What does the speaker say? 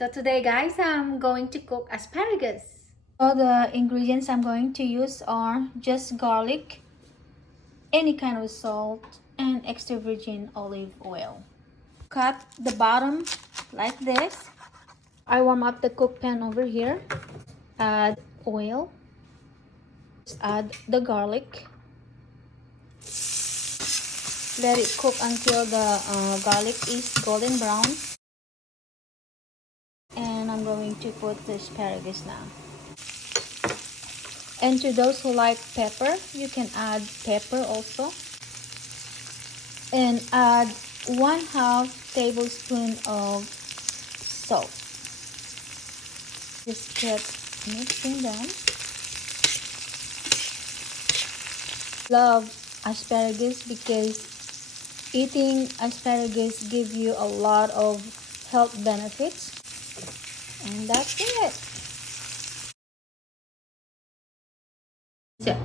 So today guys, I'm going to cook asparagus. So the ingredients I'm going to use are just garlic, any kind of salt, and extra virgin olive oil. Cut the bottom like this. I warm up the cook pan over here. Add oil. Add the garlic. Let it cook until the garlic is golden brown. And I'm going to put the asparagus now. And to those who like pepper, you can add pepper also. And add 1/2 tablespoon of salt. Just get mixing them. Love asparagus because eating asparagus gives you a lot of health benefits. And that's it. So